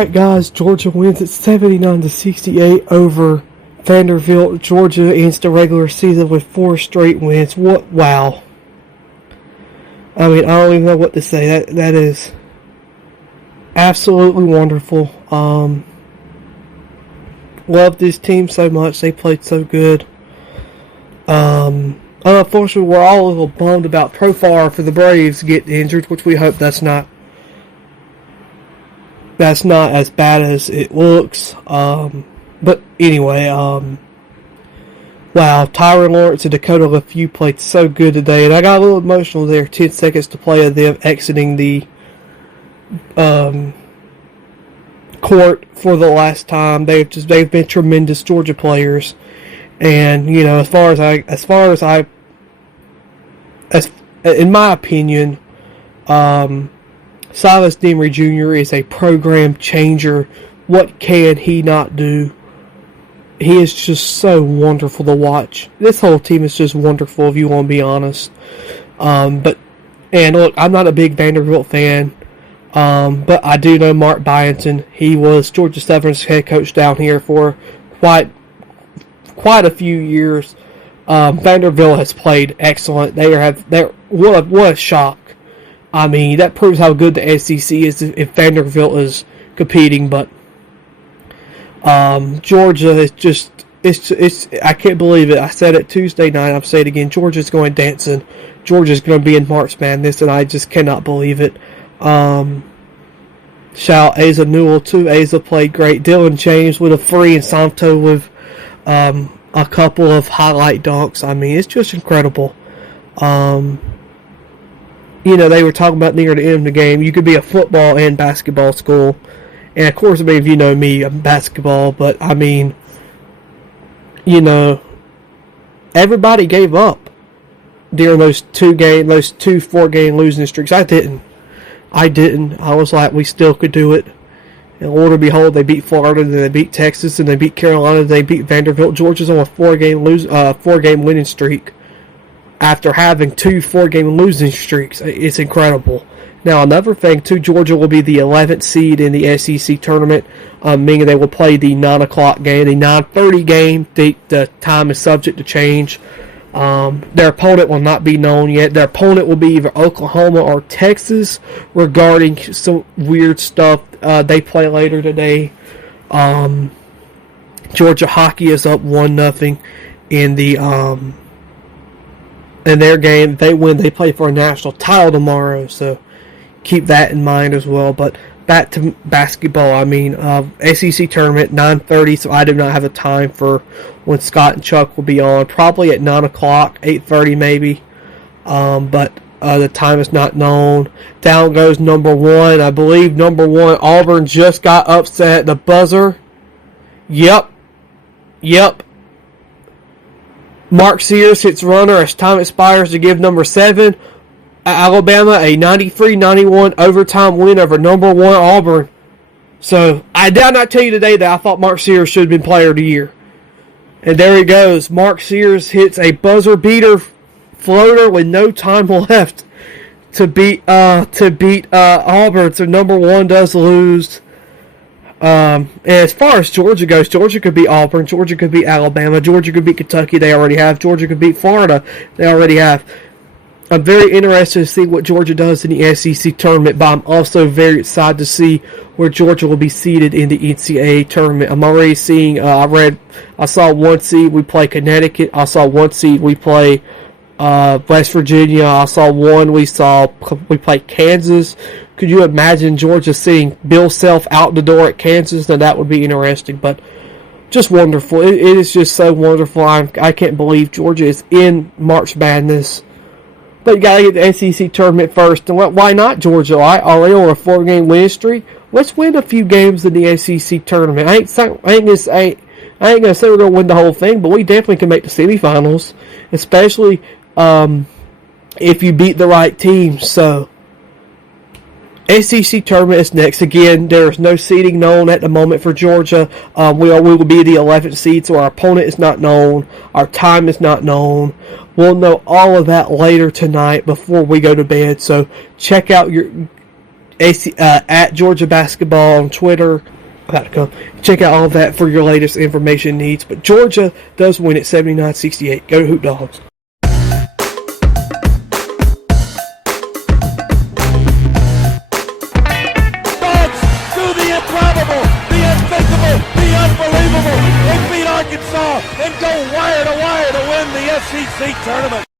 Alright guys, Georgia wins at 79-68 over Vanderbilt. Georgia ends the regular season with 4 straight wins. Wow. I mean, I don't even know what to say. That is absolutely wonderful. Love this team so much. They played so good. Unfortunately, we're all a little bummed about Profar for the Braves getting injured, which we hope that's not as bad as it looks. But anyway, wow, Tyron Lawrence and Dakota LeFew played so good today, and I got a little emotional there. 10 seconds to play of them exiting the court for the last time. They've been tremendous Georgia players, and you know, in my opinion, Silas Demery Jr. is a program changer. What can he not do? He is just so wonderful to watch. This whole team is just wonderful, if you want to be honest. And look, I'm not a big Vanderbilt fan, but I do know Mark Byington. He was Georgia Southern's head coach down here for quite a few years. Vanderbilt has played excellent. What a shock. I mean, that proves how good the SEC is if Vanderbilt is competing, but Georgia is just, it's I can't believe it. I said it Tuesday night, I'll say it again. Georgia's going dancing. Georgia's going to be in March Madness, and I just cannot believe it. Shout out Asa Newell, too. Asa played great. Dylan James with a free, and Santo with a couple of highlight dunks. I mean, it's just incredible. You know, they were talking about near the end of the game, you could be a football and basketball school. And of course, I mean, if you know me, I'm basketball, but I mean, you know, everybody gave up during those 2 4-game losing streaks. I didn't. I was like, we still could do it. And Lord and behold, they beat Florida, then they beat Texas, and they beat Carolina, then they beat Vanderbilt. Georgia's on a 4-game winning streak after having 2 4-game losing streaks. It's incredible. Now, another thing, too, Georgia will be the 11th seed in the SEC tournament, meaning they will play the 9 o'clock game, the 9:30 game. The time is subject to change. Their opponent will not be known yet. Their opponent will be either Oklahoma or Texas, regarding some weird stuff they play later today. Georgia hockey is up 1-0 in the in their game. If they win, they play for a national title tomorrow, so keep that in mind as well. But back to basketball. I mean, SEC tournament, 9:30, so I do not have a time for when Scott and Chuck will be on. Probably at 9 o'clock, 8:30 maybe. But the time is not known. Down goes number 1. I believe number 1, Auburn, just got upset at the buzzer. Yep. Mark Sears hits runner as time expires to give number 7, Alabama, a 93-91 overtime win over number 1 Auburn. So, I did not tell you today that I thought Mark Sears should have been player of the year. And there he goes. Mark Sears hits a buzzer beater floater with no time left to beat Auburn. So number 1 does lose. And as far as Georgia goes, Georgia could beat Auburn, Georgia could beat Alabama, Georgia could beat Kentucky, they already have. Georgia could beat Florida, they already have. I'm very interested to see what Georgia does in the SEC tournament, but I'm also very excited to see where Georgia will be seeded in the NCAA tournament. I'm already seeing, I saw 1 seed, we play Connecticut. I saw 1 seed, we play West Virginia. I saw 1, we play Kansas. Could you imagine Georgia seeing Bill Self out the door at Kansas? Now that would be interesting, but just wonderful. It is just so wonderful. I can't believe Georgia is in March Madness. But you gotta get the SEC tournament first. And why not Georgia? Are they on a 4-game win streak? Let's win a few games in the SEC tournament. I ain't gonna say we're gonna win the whole thing, but we definitely can make the semifinals, especially if you beat the right teams. So SEC tournament is next. Again, there is no seeding known at the moment for Georgia. We will be the 11th seed, so our opponent is not known. Our time is not known. We'll know all of that later tonight before we go to bed. So check out at Georgia Basketball on Twitter. About to come. Check out all of that for your latest information needs. But Georgia does win at 79-68. Go to Hoop Dogs. The unbelievable. They beat Arkansas and go wire to wire to win the SEC tournament.